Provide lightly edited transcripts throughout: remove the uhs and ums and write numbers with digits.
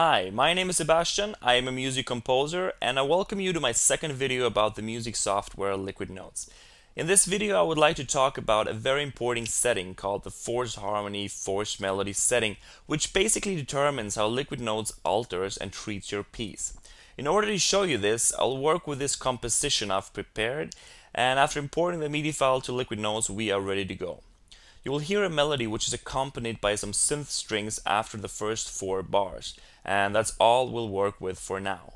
Hi, my name is Sebastian, I am a music composer, and I welcome you to my second video about the music software Liquid Notes. In this video I would like to talk about a very important setting called the force harmony force melody setting, which basically determines how Liquid Notes alters and treats your piece. In order to show you this, I'll work with this composition I've prepared, and after importing the MIDI file to Liquid Notes we are ready to go. You will hear a melody which is accompanied by some synth strings after the first 4 bars, and that's all we'll work with for now.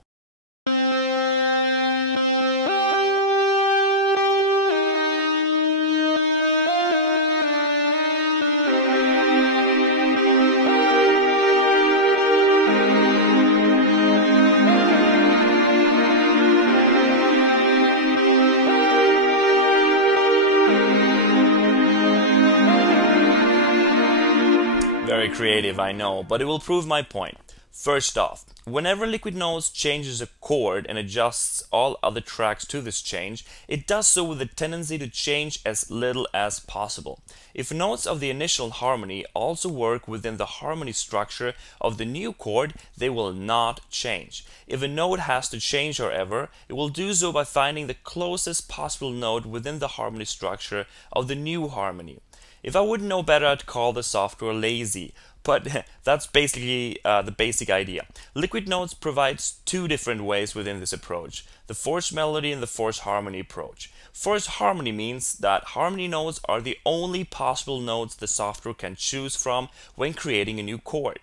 Very creative, I know, but it will prove my point. First off, whenever Liquid Notes changes a chord and adjusts all other tracks to this change, it does so with a tendency to change as little as possible. If notes of the initial harmony also work within the harmony structure of the new chord, they will not change. If a note has to change, however, it will do so by finding the closest possible note within the harmony structure of the new harmony. If I wouldn't know better, I'd call the software lazy, but that's basically the basic idea. Liquid Notes provides 2 different ways within this approach, the force melody and the force harmony approach. Force harmony means that harmony notes are the only possible notes the software can choose from when creating a new chord.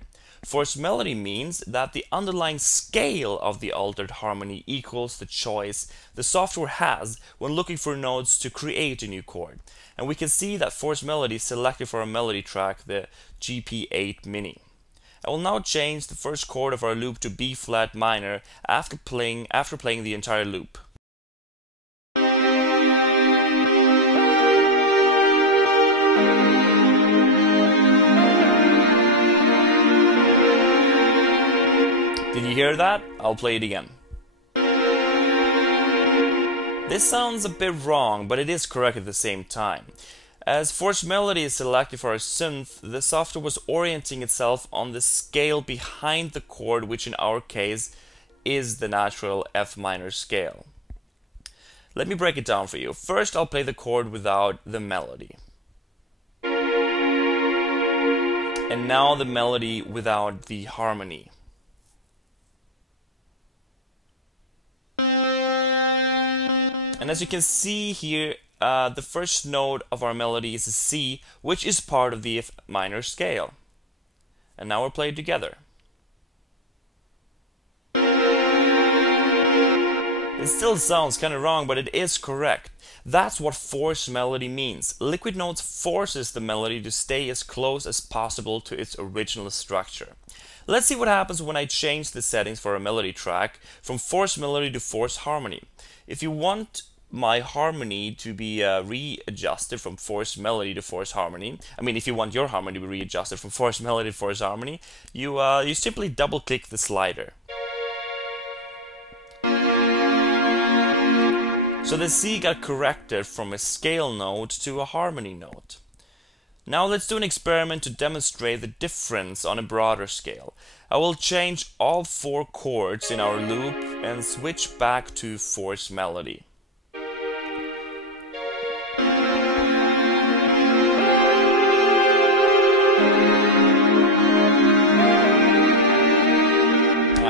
Force melody means that the underlying scale of the altered harmony equals the choice the software has when looking for notes to create a new chord. And we can see that force melody is selected for our melody track, the GP8 Mini. I will now change the first chord of our loop to B flat minor after playing the entire loop. Did you hear that? I'll play it again. This sounds a bit wrong, but it is correct at the same time. As force melody is selected for our synth, the software was orienting itself on the scale behind the chord, which in our case is the natural F minor scale. Let me break it down for you. First, I'll play the chord without the melody. And now the melody without the harmony. And as you can see here, the first note of our melody is a C, which is part of the F minor scale. And now we'll play it together. It still sounds kind of wrong, but it is correct. That's what force melody means. Liquid Notes forces the melody to stay as close as possible to its original structure. Let's see what happens when I change the settings for a melody track from force melody to force harmony. If you want my harmony to be readjusted from force melody to force harmony, if you want your harmony to be readjusted from force melody to force harmony, you simply double click the slider. So the C got corrected from a scale note to a harmony note. Now let's do an experiment to demonstrate the difference on a broader scale. I will change all 4 chords in our loop and switch back to force melody.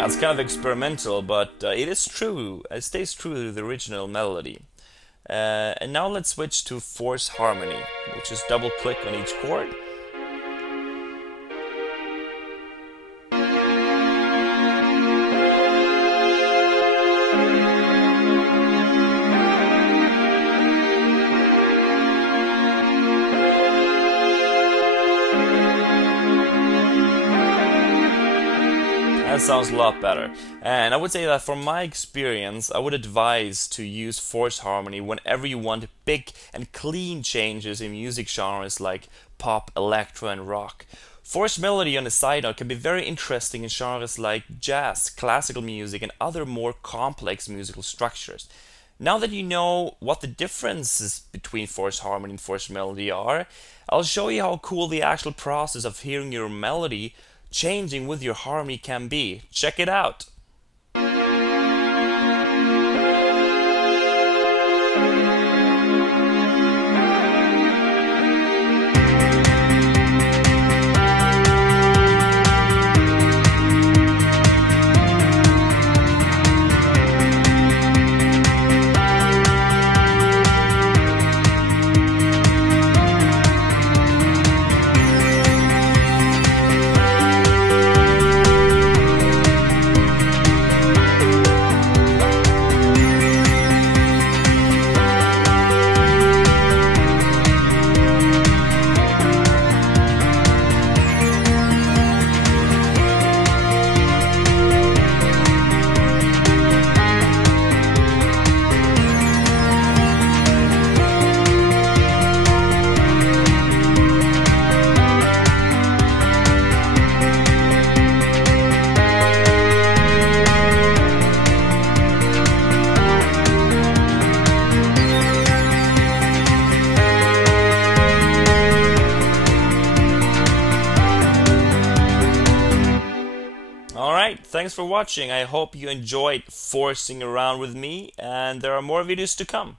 It's kind of experimental, but it is true. It stays true to the original melody. And now let's switch to force harmony, which is double click on each chord. That sounds a lot better. And I would say that from my experience, I would advise to use force harmony whenever you want big and clean changes in music genres like pop, electro, and rock. Force melody, on a side note, can be very interesting in genres like jazz, classical music, and other more complex musical structures. Now that you know what the differences between force harmony and force melody are, I'll show you how cool the actual process of hearing your melody changing with your harmony can be. Check it out! Alright, thanks for watching. I hope you enjoyed forcing around with me, and there are more videos to come.